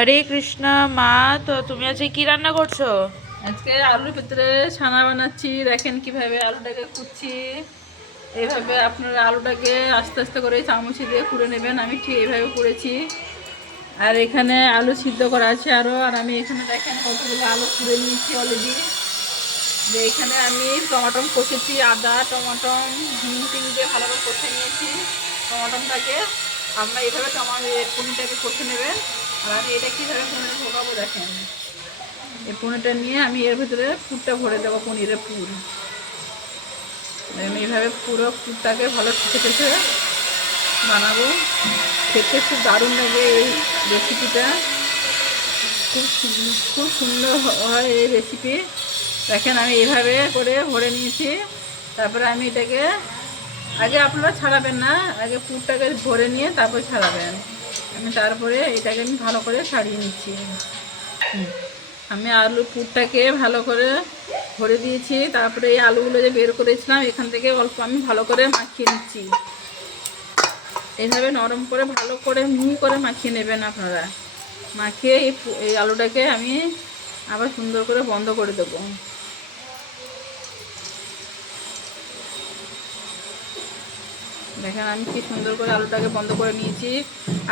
হরে কৃষ্ণ। মা, তো তুমি আজকে কি রান্না করছো? আজকে আলুর ভিতরে ছানা বানাচ্ছি। দেখেন কিভাবে আলুটাকে কুচ্ছি। এইভাবে আপনারা আলুটাকে আস্তে আস্তে করে চামচি দিয়ে কুড়ে নেবেন। আমি ঠিক এইভাবে কুড়েছি। আর এখানে আলু সিদ্ধ করা আছে আরও। আর আমি এখানে দেখেন কতগুলো আলু কুড়ে নিয়েছি অলরেডি। যে এখানে আমি টমাটম কষেছি, আদা টমাটম হিং টিং দিয়ে ভালো করে কষে নিয়েছি টমাটমটাকে। আপনারা এইভাবে পনিরটাকে কষে নেবেন। আর আমি এটা কীভাবে পনিরে ঢোকাবো দেখেন। এই পনিরটা নিয়ে আমি এর ভিতরে পুরটা ভরে দেবো, পনিরের পুর। আমি এইভাবে পুরো পুরটাকে ভালো ঠেকে ঠেকে বানাবো। খেতে খুব দারুণ লাগে এই রেসিপিটা। খুব সুন্দর হয় এই রেসিপি। দেখেন আমি এইভাবে করে ভরে নিয়েছি। তারপরে আমি এটাকে আগে আপনারা ছাড়াবেন না, আগে পুরটাকে ভরে নিয়ে তারপর ছাড়াবেন। তারপরে এটাকে আমি ভালো করে ছাড়িয়ে নিচ্ছি। আমি আলু পুরটাকে ভালো করে ভরে দিয়েছি। তারপরে এই আলুগুলো যে বের করেছিলাম এখান থেকে অল্প আমি ভালো করে মাখিয়ে নিচ্ছি। এইভাবে নরম করে ভালো করে মিহি করে মাখিয়ে নেবেন আপনারা। মাখিয়ে এই আলুটাকে আমি আবার সুন্দর করে বন্ধ করে দেবো। দেখেন আমি কি সুন্দর করে আলুটাকে বন্ধ করে নিয়েছি।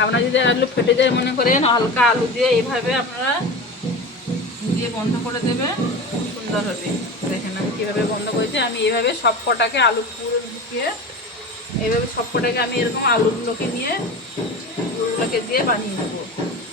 আপনারা যদি আলু ফেটে যায় মনে করেন, হালকা আলু দিয়ে এইভাবে আপনারা দিয়ে বন্ধ করে দেবেন, খুব সুন্দর হবে। দেখেন আমি কীভাবে বন্ধ করেছি। আমি এইভাবে সব কটাকে আলু পুরো ঢুকিয়ে এইভাবে সব কটাকে আমি এরকম আলুগুলোকে নিয়ে পুরোগুলোকে দিয়ে বানিয়ে নেবো।